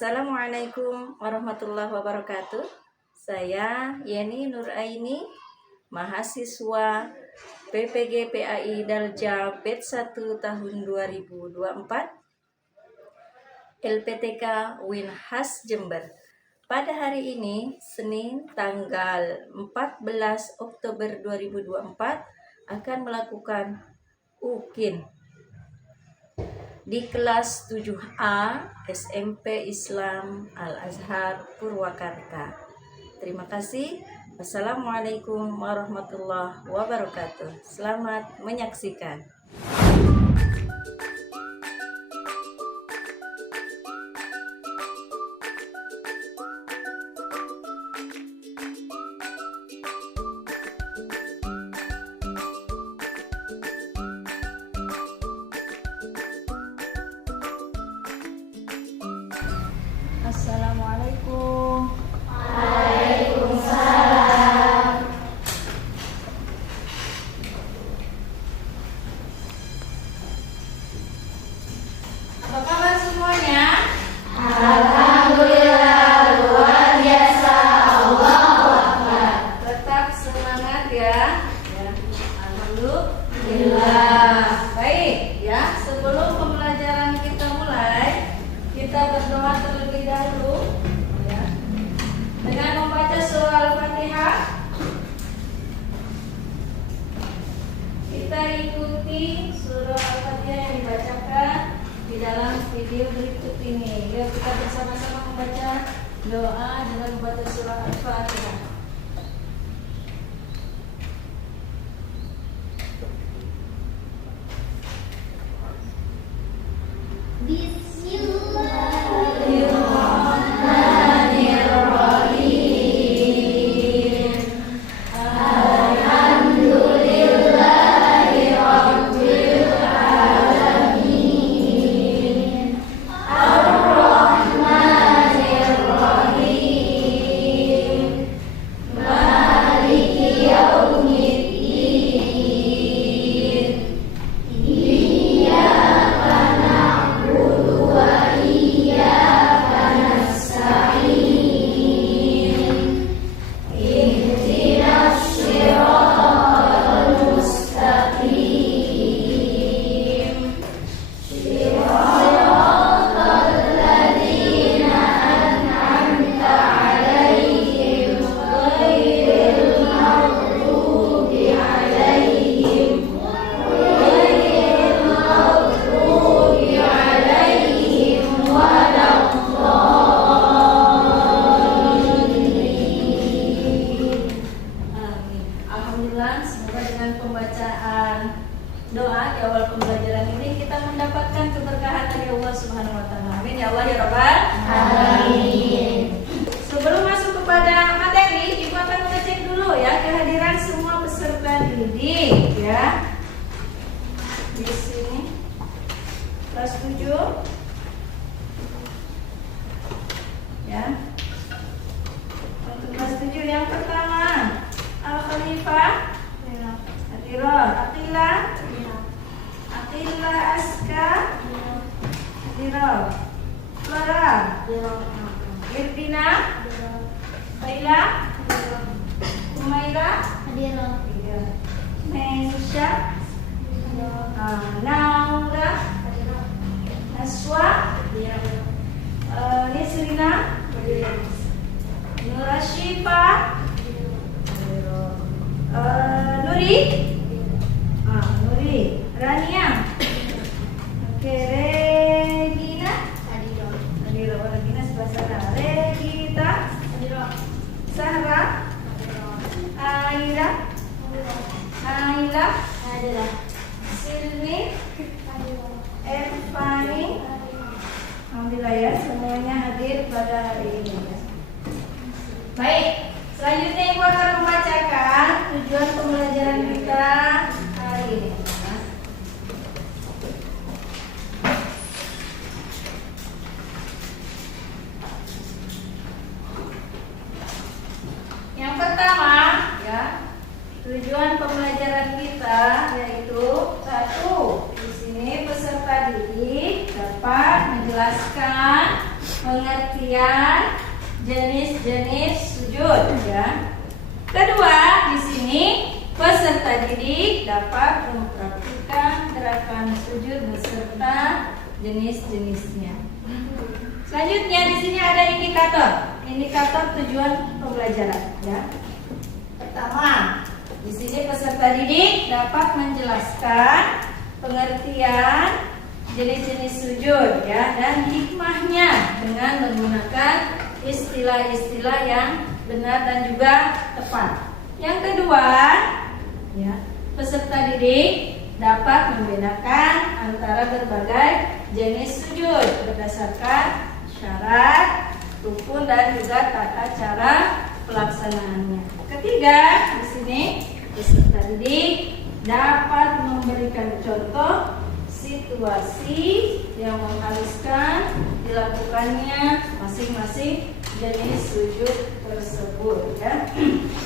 Assalamualaikum warahmatullahi wabarakatuh. Saya Yeni Nuraini, mahasiswa PPG PAI Dalja Batch 1 tahun 2024, LPTK Winhas Jember. Pada hari ini, Senin tanggal 14 Oktober 2024, akan melakukan UKIN di kelas 7A SMP Islam Al-Azhar Purwakarta. Terima kasih. Wassalamualaikum warahmatullahi wabarakatuh. Selamat menyaksikan. Assalamualaikum. Waalaikumsalam. Apa kabar semuanya? Alhamdulillah, luar biasa. Allahu Akbar. Tetap semangat ya. Alhamdulillah. Baik ya, sebelum pembelajaran kita mulai, kita berdoa terlebih dahulu ya, dengan membaca surah Al-Fatihah. Kita ikuti surah Al-Fatihah yang dibacakan di dalam video berikut ini. Yuk kita bersama-sama membaca doa dengan membaca surah Al-Fatihah. Bismillahirrahmanirrahim. Alhamdulillahirabbil alamin. Ar-Rahmanirrahim. Maliki yaumiddin. Iyyaka na'budu wa iyyaka nasta'in. Ihdinas siratal mustaqim. Siratal ladzina an'amta 'alaihim ghairil maghdubi 'alaihim Amin. Alhamdulillah, semoga dengan pembacaan doa di awal pembelajaran ini kita mendapatkan keberkahan dari Allah Subhanahu wa taala. Amin ya Allah ya Rabbal Amin. Sebelum masuk kepada materi, Ibu akan mengecek dulu ya kehadiran semua peserta didik ya. Di sini kelas 7 ya. Untuk kelas 7 yang pertama, Al-Khalifah Hadirah, Aqila Aska Hadirah, Clara Irdina, Baila, Umaira, Menisha, Naura, Naswa, Nisrina, Nurashifa, Nuri, Nuri, Rania, oke, Regina, Regina sebelah sana, Regita, Sahra, Aira, Silmi, Erfani. Alhamdulillah ya, semuanya hadir pada hari ini. Baik, selanjutnya Ibu akan membacakan tujuan pembelajaran kita hari ini. Yang pertama, ya, tujuan pembelajaran kita yaitu satu, di sini peserta didik dapat menjelaskan pengertian jenis-jenis sujud ya. Kedua, di sini peserta didik dapat mempraktikkan gerakan sujud beserta jenis-jenisnya. Selanjutnya di sini ada indikator tujuan pembelajaran ya. Pertama, di sini peserta didik dapat menjelaskan pengertian jenis-jenis sujud ya dan hikmahnya dengan menggunakan istilah-istilah yang benar dan juga tepat. Yang kedua, ya, peserta didik dapat membedakan antara berbagai jenis sujud berdasarkan syarat, rukun dan juga tata cara pelaksanaannya. Ketiga, di sini peserta didik dapat memberikan contoh situasi yang mengharuskan dilakukannya masing-masing jenis sujud tersebut ya.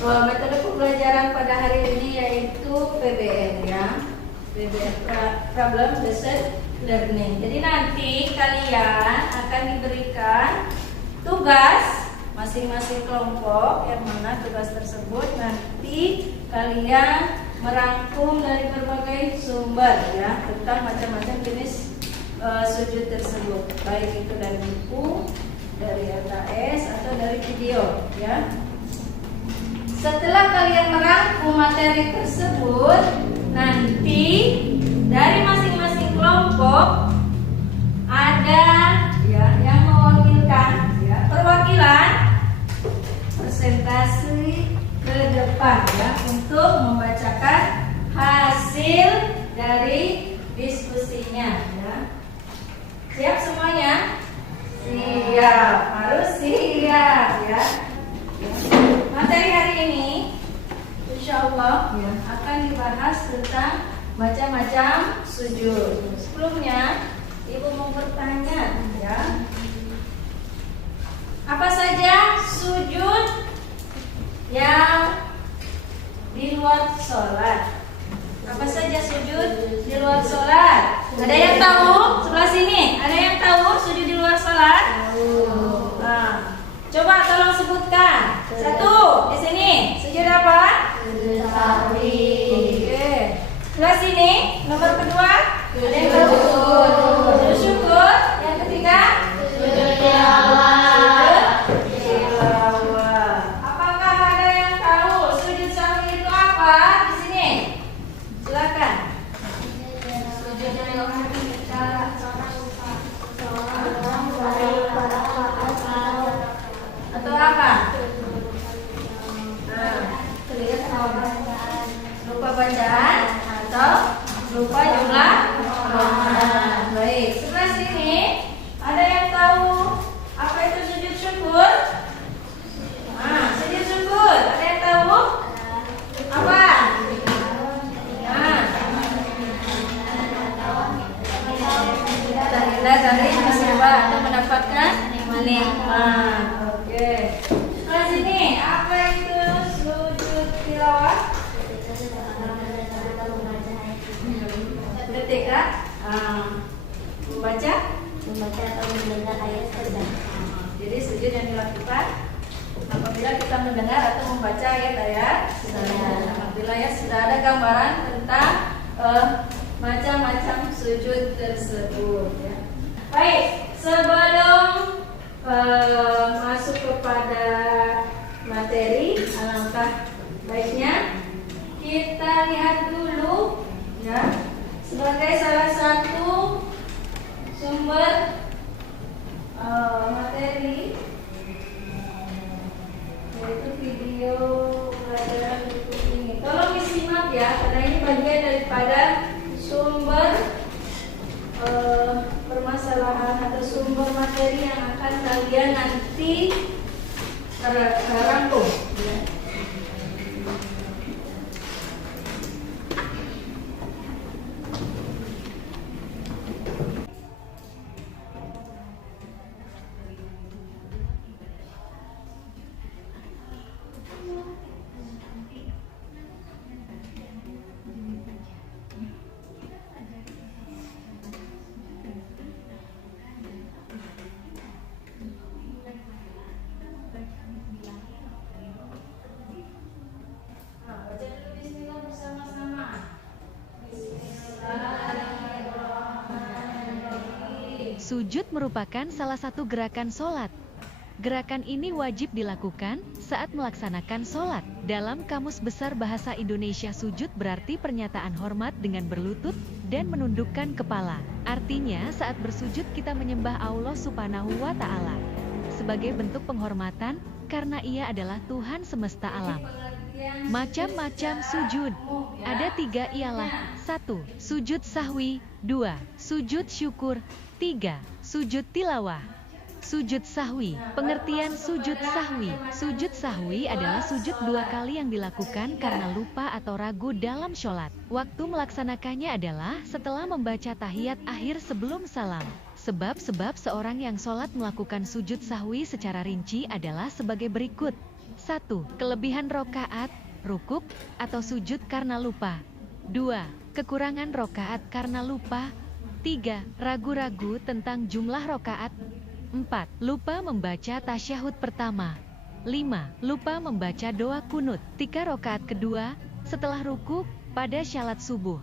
Metode pembelajaran pada hari ini yaitu PBL ya. PBL Problem Based Learning. Jadi nanti kalian akan diberikan tugas masing-masing kelompok, yang mana tugas tersebut nanti kalian merangkum dari berbagai sumber ya tentang macam-macam jenis sujud tersebut, baik itu dari buku, dari LKS atau dari video ya. Setelah kalian merangkum materi tersebut, nanti dari masing-masing kelompok ada ya yang mewakilkan ya, perwakilan presentasi ke depan ya untuk membacakan hasil dari diskusinya ya. Siap semuanya? Siap, harus siap ya. Materi hari ini insya Allah ya, akan dibahas tentang macam-macam sujud. Sebelumnya Ibu mau bertanya ya, apa saja sujud yang di luar sholat? Apa saja sujud di luar sholat? Ada yang tahu? Sebelah sini, ada yang tahu sujud di luar sholat? Nah, coba tolong sebutkan. Satu, di sini sujud apa? Sujud sahwi. Oke. Sebelah sini, nomor kedua, ada yang tahu? Sujud syukur. Yang ketiga, Sujud tilawah. tilawah. Apakah ada yang tahu sujud sahwi itu apa? Di sini, silakan. Atau apa? Lupa bacaan atau lupa jumlah rokaat. Baik, sebelah sini ada yang tahu apa itu sujud syukur? Nah, sujud syukur ada yang tahu? Apa? Nah, tahiyat dari musibah atau mendapatkan nikmat. Oke. Sebelah sini apa itu sujud tilawah? Detik ya? Membaca atau mendengar ayat saja. Jadi sujud yang dilakukan apabila kita mendengar atau membaca ayat-ayat. Apabila ya sudah ada gambaran tentang macam-macam sujud tersebut ya. Baik, sebelum masuk kepada materi, alangkah baiknya kita lihat dulu ya, sebagai salah satu sumber materi, yaitu video pelajaran berikut ini. Tolong disimak ya, karena ini bagian daripada sumber permasalahan atau sumber materi yang akan kalian nanti rangkum ya. Sujud merupakan salah satu gerakan sholat. Gerakan ini wajib dilakukan saat melaksanakan sholat. Dalam Kamus Besar Bahasa Indonesia, sujud berarti pernyataan hormat dengan berlutut dan menundukkan kepala. Artinya saat bersujud kita menyembah Allah Subhanahu wa Ta'ala sebagai bentuk penghormatan karena Ia adalah Tuhan semesta alam. Macam-macam sujud. Ada 3 ialah 1. Sujud sahwi. 2. Sujud syukur. 3. Sujud tilawah. Sujud sahwi. Pengertian sujud sahwi. Sujud sahwi adalah sujud 2 kali yang dilakukan karena lupa atau ragu dalam sholat. Waktu melaksanakannya adalah setelah membaca tahiyat akhir sebelum salam. Sebab-sebab seorang yang sholat melakukan sujud sahwi secara rinci adalah sebagai berikut. 1. Kelebihan rokaat, rukuk, atau sujud karena lupa. 2. Kekurangan rokaat karena lupa. 3. Ragu-ragu tentang jumlah rokaat. 4. Lupa membaca tasyahud pertama. 5. Lupa membaca doa kunut ketika rokaat kedua setelah rukuk pada syalat subuh.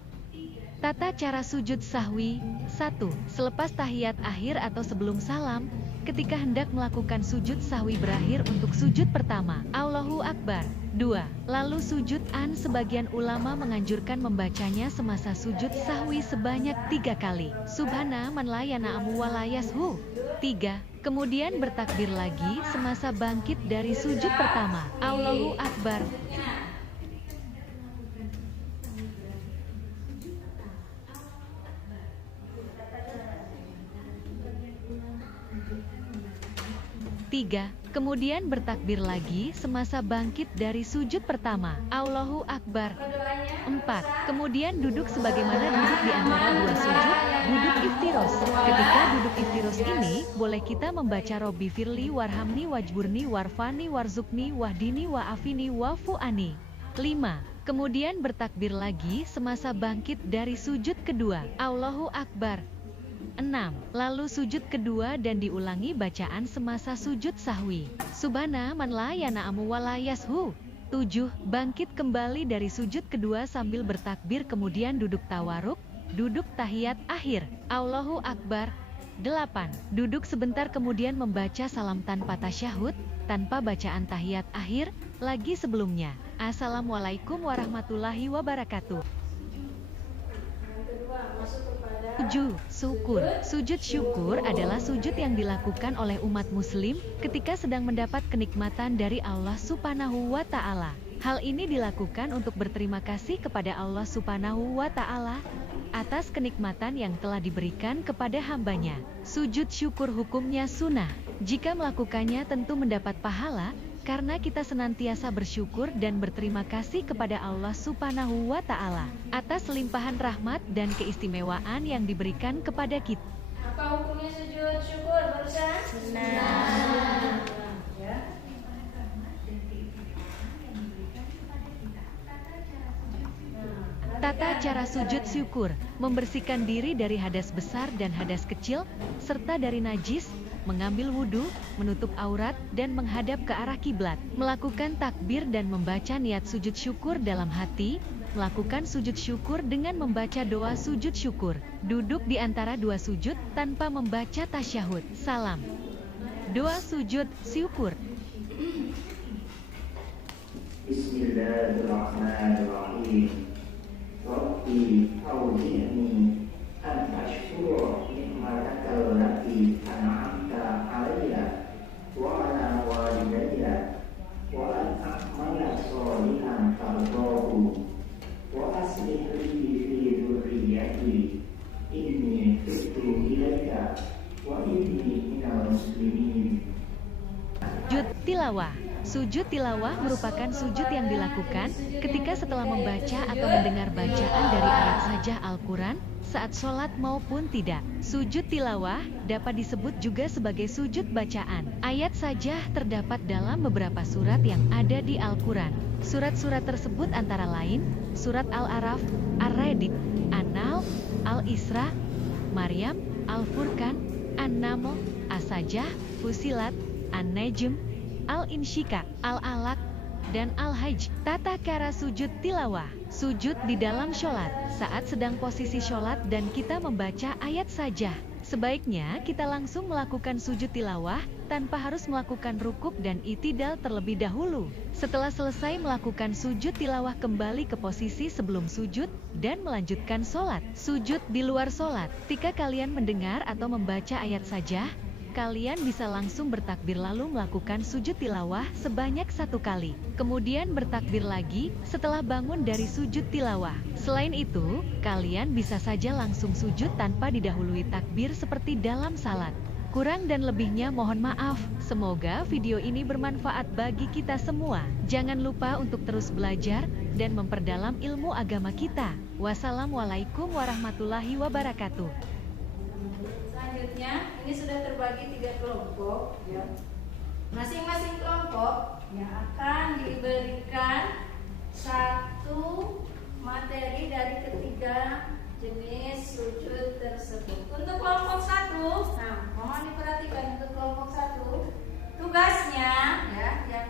Tata cara sujud sahwi. 1. Selepas tahiyat akhir atau sebelum salam, ketika hendak melakukan sujud sahwi berakhir untuk sujud pertama, Allahu Akbar. 2. Lalu sujud an, sebagian ulama menganjurkan membacanya semasa sujud sahwi sebanyak 3 kali. Subhana man la yana'amu wa la yashu. 3. Kemudian bertakbir lagi semasa bangkit dari sujud pertama, Allahu Akbar. Tiga, kemudian bertakbir lagi semasa bangkit dari sujud pertama, Allahu Akbar. 4. Kemudian duduk sebagaimana duduk di antara 2 sujud, duduk iftiros. Ketika duduk iftiros ini, boleh kita membaca Robbi firli warhamni wajburni warfani warzukni wahdini wa'afini wa'fu'ani. 5. Kemudian bertakbir lagi semasa bangkit dari sujud kedua, Allahu Akbar. 6. Lalu sujud kedua dan diulangi bacaan semasa sujud sahwi. Subhana man la yana'amu wa la yashu. 7. Bangkit kembali dari sujud kedua sambil bertakbir kemudian duduk tawaruk, duduk tahiyat akhir, Allahu Akbar. 8. Duduk sebentar kemudian membaca salam tanpa tasyahud, tanpa bacaan tahiyat akhir, lagi sebelumnya. Assalamualaikum warahmatullahi wabarakatuh. 7. Syukur. Sujud syukur adalah sujud yang dilakukan oleh umat muslim ketika sedang mendapat kenikmatan dari Allah Subhanahu wa Ta'ala. Hal ini dilakukan untuk berterima kasih kepada Allah Subhanahu wa Ta'ala atas kenikmatan yang telah diberikan kepada hambanya. Sujud syukur hukumnya sunnah. Jika melakukannya tentu mendapat pahala, karena kita senantiasa bersyukur dan berterima kasih kepada Allah Subhanahu wa Ta'ala atas limpahan rahmat dan keistimewaan yang diberikan kepada kita. Apa hukumnya sujud syukur barusan? Benar. Ya. Tata cara sujud syukur, membersihkan diri dari hadas besar dan hadas kecil, serta dari najis, mengambil wudhu, menutup aurat, dan menghadap ke arah kiblat, melakukan takbir dan membaca niat sujud syukur dalam hati, melakukan sujud syukur dengan membaca doa sujud syukur, duduk di antara 2 sujud tanpa membaca tasyahud, salam. Doa sujud syukur. Bismillahirrahmanirrahim. Rabbi awzi'ni an ashkura ni'matakal lati an'amta 'alayya wa 'ala walidayya wa an a'mala shalihan tardahu wa aslih li fi dhurriyyati inni tubtu ilaika wa inni minal muslimin. Sujud tilawah. Sujud tilawah merupakan sujud yang dilakukan ketika setelah membaca atau mendengar bacaan dari ayat sajah Al-Quran, saat sholat maupun tidak. Sujud tilawah dapat disebut juga sebagai sujud bacaan. Ayat sajah terdapat dalam beberapa surat yang ada di Al-Quran. Surat-surat tersebut antara lain, surat Al-Araf, Ar-Ra'd, An-Nahl, Al-Isra, Maryam, Al-Furqan, An-Naml, As-Sajdah, Fusilat, An-Najm, Al-Insyikak, Al-Alaq, dan Al-Hajj. Tata cara sujud tilawah. Sujud di dalam sholat. Saat sedang posisi sholat dan kita membaca ayat sajah, Sebaiknya kita langsung melakukan sujud tilawah tanpa harus melakukan rukuk dan i'tidal terlebih dahulu. Setelah selesai melakukan sujud tilawah, kembali ke posisi sebelum sujud dan melanjutkan sholat. Sujud di luar sholat. Ketika kalian mendengar atau membaca ayat saja, kalian bisa langsung bertakbir lalu melakukan sujud tilawah sebanyak 1 kali. Kemudian bertakbir lagi setelah bangun dari sujud tilawah. Selain itu, kalian bisa saja langsung sujud tanpa didahului takbir seperti dalam salat. Kurang dan lebihnya mohon maaf. Semoga video ini bermanfaat bagi kita semua. Jangan lupa untuk terus belajar dan memperdalam ilmu agama kita. Wassalamualaikum warahmatullahi wabarakatuh. Selanjutnya, ini sudah terbagi 3 kelompok ya. Masing-masing kelompok yang akan diberikan 1 materi dari ketiga jenis sujud tersebut. Untuk kelompok 1, nah mohon diperhatikan untuk kelompok 1, tugasnya ya, yang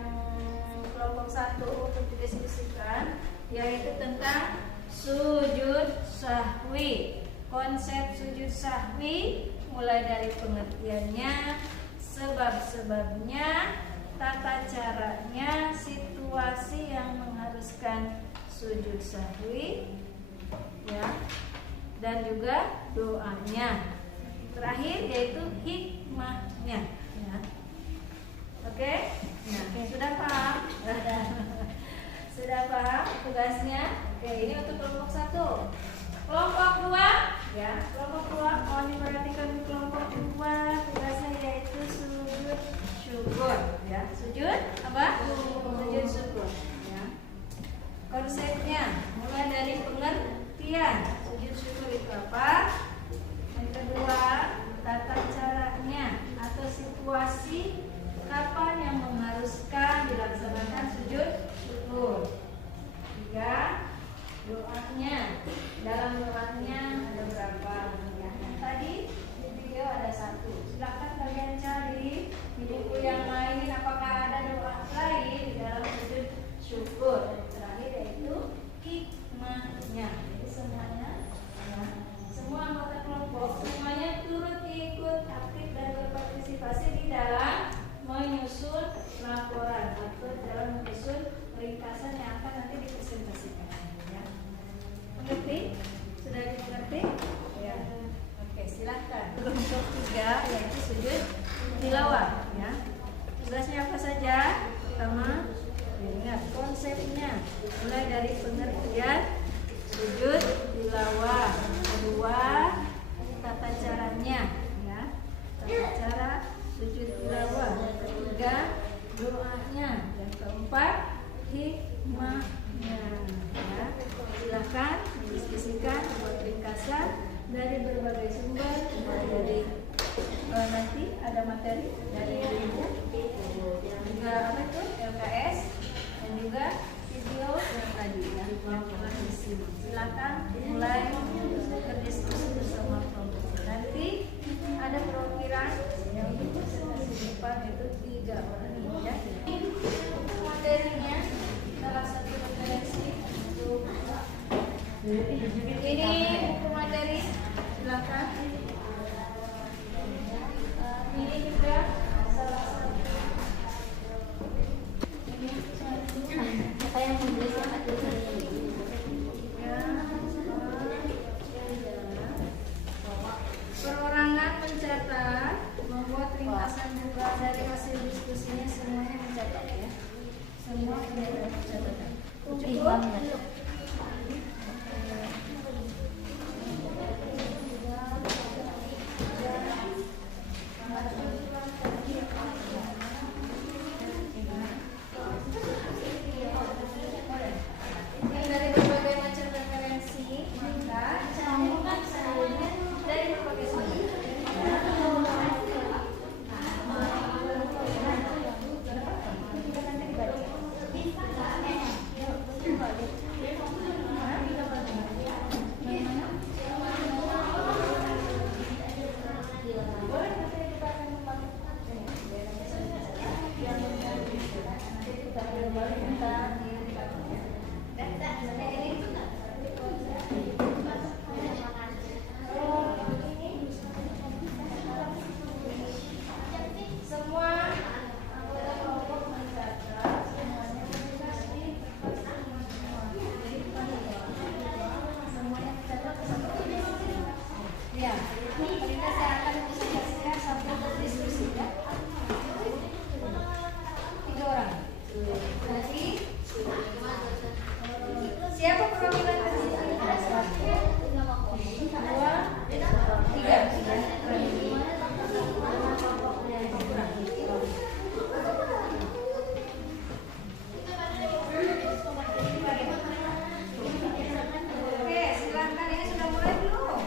kelompok 1 untuk didiskusikan yaitu tentang sujud sahwi. Konsep sujud sahwi mulai dari pengertiannya, sebab-sebabnya, tata caranya, situasi yang mengharuskan sujud sahwi, ya, dan juga doanya. Terakhir yaitu hikmahnya. Ya. Oke? Nah, sudah paham? Sudah paham tugasnya? Oke, ini untuk kelompok 1. Kelompok 2, ya, kelompok 2 mohon diperhatikan. Kelompok 2 tugasnya yaitu sujud syukur, ya. Sujud apa? Sujud syukur, ya. Konsepnya mulai dari pengertian sujud syukur itu apa. Yang kedua, tata caranya atau situasi kapan yang mengharuskan dilaksanakan sujud syukur. 3, doanya. Dalam doanya ada berapa? Ya. Yang tadi di video ada 1. Silakan kalian cari di buku yang lain apakah ada doa lain di dalam sujud syukur. Dan terakhir yaitu hikmahnya. Jadi semuanya, ya, semua anggota kelompok semuanya turut ikut aktif dan berpartisipasi di dalam menyusun laporan atau dalam menyusun ringkasan yang akan nanti dipresentasikan. Mengerti? Sudah dimengerti? Ya. Oke, silakan. Kelompok 3 yaitu sujud tilawah, ya. Tugasnya apa saja? Pertama, ingat konsepnya. Mulai dari pengertian sujud tilawah. Kedua, tata caranya, ya. Tata cara sujud tilawah. Ketiga, doanya. Dan keempat, hikmahnya, ya. Silakan didiskusikan, buat ringkasan dari berbagai sumber, dari nanti ada materi dari juga apa itu LKS dan juga video yang tadi ya, yang telah disimak. Silakan mulai berdiskusi bersama kelompok. Nanti ada perwakilan yang untuk presentasi depan itu 3 orang ya. Materinya salah satu referensi untuk ini buku materi, silakan. Ini juga salah satu. Ini Siapa yang membeli sama perorangan mencatat, membuat ringkasan juga dari hasil diskusinya, semuanya mencatat ya. Semua sudah ada catatan. Cukup? Kita saya akan presentasikan satu berdiskusi ya. 3 orang. Berarti siapa perwakilan dari sini? 1, 2, 3. Oke, silakan ya, sudah mulai belum?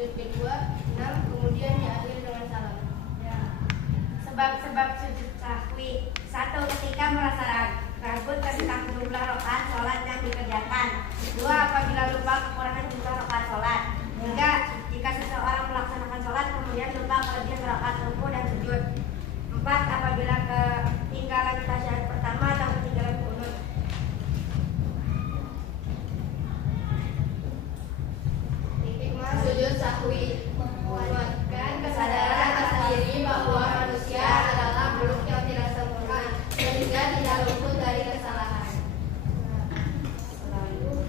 sujud kedua 6, kemudian diakhiri dengan salam. Ya. Sebab-sebab sujud sahwi. 1. Ketika merasa ragu tentang jumlah rakaat sholat yang dikerjakan. 2. Apabila lupa kekurangan jumlah rakaat sholat. 3. Jika seseorang melaksanakan sholat kemudian lupa kelebihan rakaat ruku dan sujud. 4. Apabila ketinggalan tasyahud pertama atau ketinggalan qunut. Sujud sahwi menguatkan kesadaran atas diri bahwa manusia adalah makhluk yang tidak sempurna sehingga tidak luput dari kesalahan.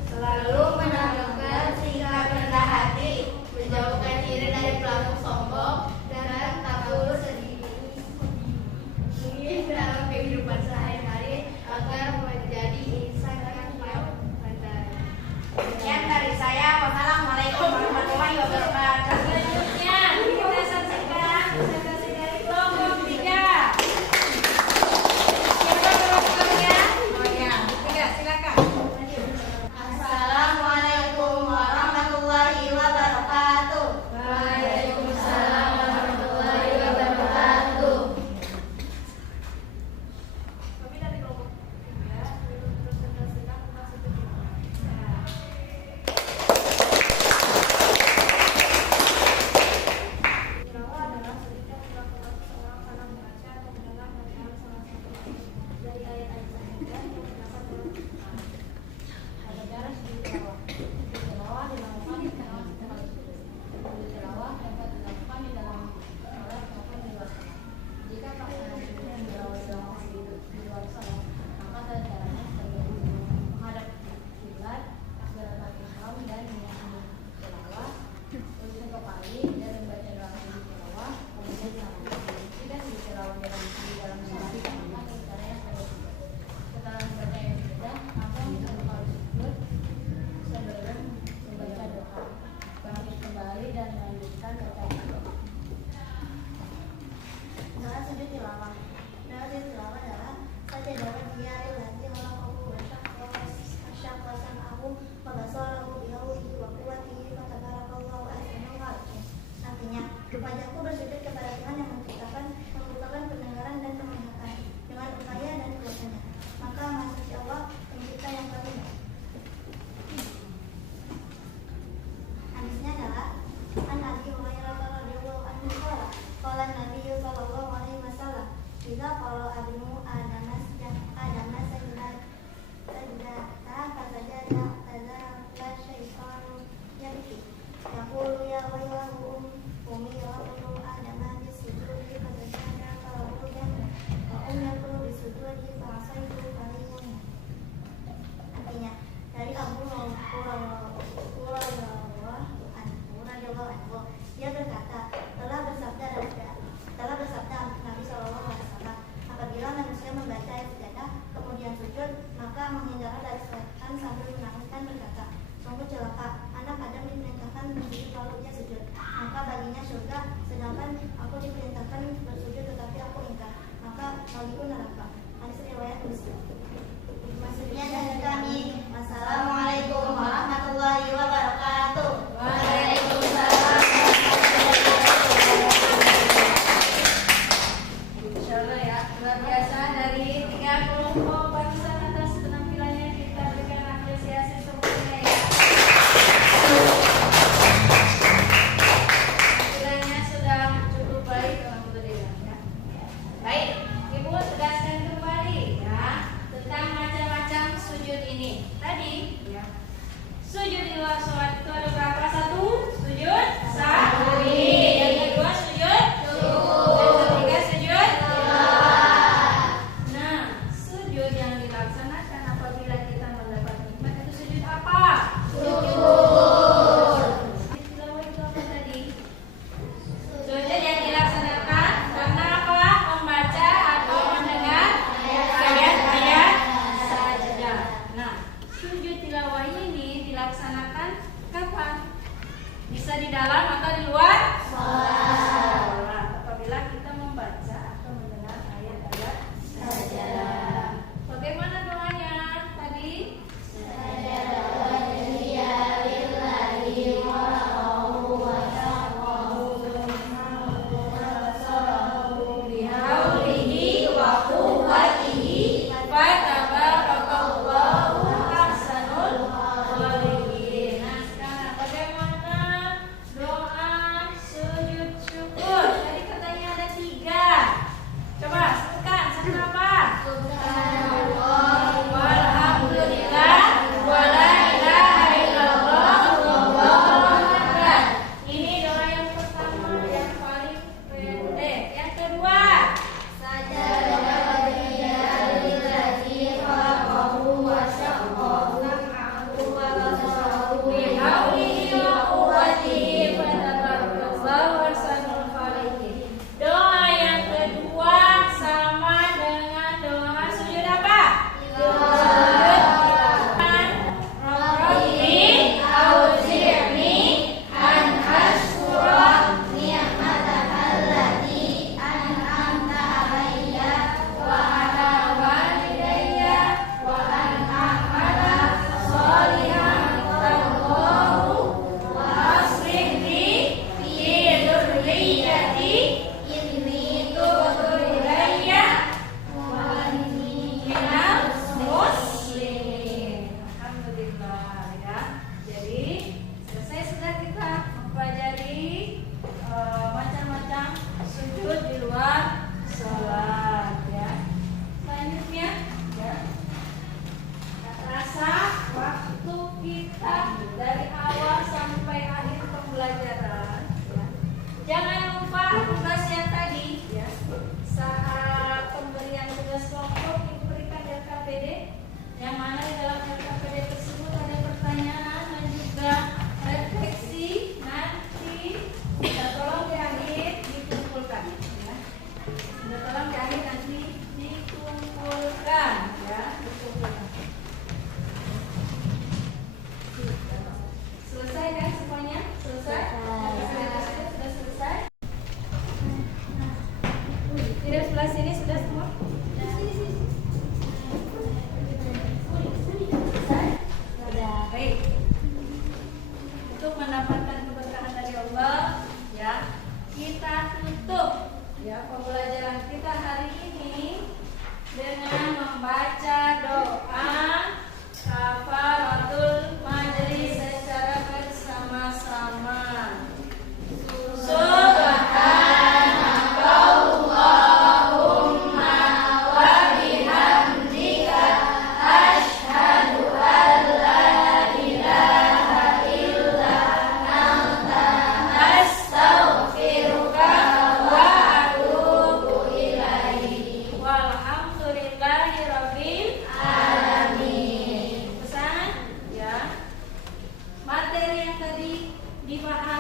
Selalu menanamkan sikap rendah hati, menjauhkan diri dari pelaku sombong dan tak perlu sedih. Ini dalam kehidupan sehari-hari agar menjadi insan yang pandai. Sekian dari saya. Wassalamualaikum warahmatullahi wabarakatuh. Selanjutnya kita saksikan presentasi dari kelompok 3. Siapa kelompoknya? Oh ya, 3 silakan. Assalamualaikum warahmatullahi wabarakatuh. Waalaikumsalam warahmatullahi wabarakatuh. Kami dari kelompok 3 presentasikan tentang sujud tilawah. Tilawah adalah sujud yang dilakukan seseorang karena membaca atau mendengar bacaan salah satu dari ayat-ayat saja yang terdapat dalam Al-Quran. Ada cara sujud tilawah. Sujud tilawah dilakukan di dalam setiap sujud. Sujud tilawah dapat dilakukan di dalam sholat maupun di luar sholat. Jika pelaksanaan sujud yang dilakukan di luar sholat, maka tata caranya sebagai menghadap kiblat, takbiratul ihram dan menyanyi tilawah, sujud kepali dan membaca doa sujud tilawah, kemudian salam. Jika sujud tilawah di dalam sholat, maka tata caranya sebagai berikut. Setelah membaca ayat sudah, maka satu kali sujud sebelum membaca doa, bangkit kembali dan melanjutkan bacaan doa. Cara sujud tilawah. Cara sujud tilawah adalah sajadakan dia lagi orang aku asyaqasan aku fabasalahu bihaulihi wa quwwatihi fatabarakallahu ahsanul khaliqin. Artinya, wajahku bersujud kepada Tuhan yang menciptakan, membukakan pendengaran dan penglihatan dengan upaya dan kuasanya. Maka Maha Suci Allah pencipta yang paling baik. Hadisnya adalah An Abi Hurairah radhiyallahu anhu qala qala Nabi sallallahu alaihi wasallam idza qala abnu adama sajdah fasajada tazala syaitanu yabki yaqulu ya waylahu umira ibnu adama bisujudi fasajada fawahudan wa umirtu bisujudi fa'asaitu fa'aliyun. Artinya, dari Abu Hurairah dia berkata, telah bersabda Nabi Shallallahu Alaihi Wasallam, apabila manusia membaca ayat sajadah kemudian sujud, maka menghindar dari setan sambil menangiskan berkata, sungguh celaka, anak Adam diperintahkan bersujud lalu ia sujud, maka baginya surga, sedangkan aku diperintahkan bersujud tetapi aku ingkar, maka bagiku neraka. Hadis riwayat Muslim. Maksudnya dari kami, wassalamualaikum warahmatullahi wabarakatuh. Waalaikumsalam. Insyaallah ya, luar biasa dari 3 kelompok barisan atas penampilannya, kita berikan apresiasi semuanya ya. Penampilannya sudah cukup baik, alhamdulillah ya. Baik, Ibu tegaskan kembali ya tentang macam-macam sujud ini. Tadi ya. Sujud di luar sholat itu ada berapa? 1 sujud sahwi, yang kedua sujud yang ketiga sujud tilawah. Nah, sujud yang dilaksanakan apabila kita mendapat nikmat itu sujud apa? Syukur. Tilawah itu apa tadi? Sujud yang dilaksanakan karena apa? Membaca atau mendengar ayat-ayat saja. Nah, sujud tilawah ini dilaksanakan kapan? Bisa di dalam atau di luar sholat. Apabila kita membaca atau mendengar ayat-ayat sajadah. Bagaimana doanya tadi? Sajadah wajhiya lillahi wa difahami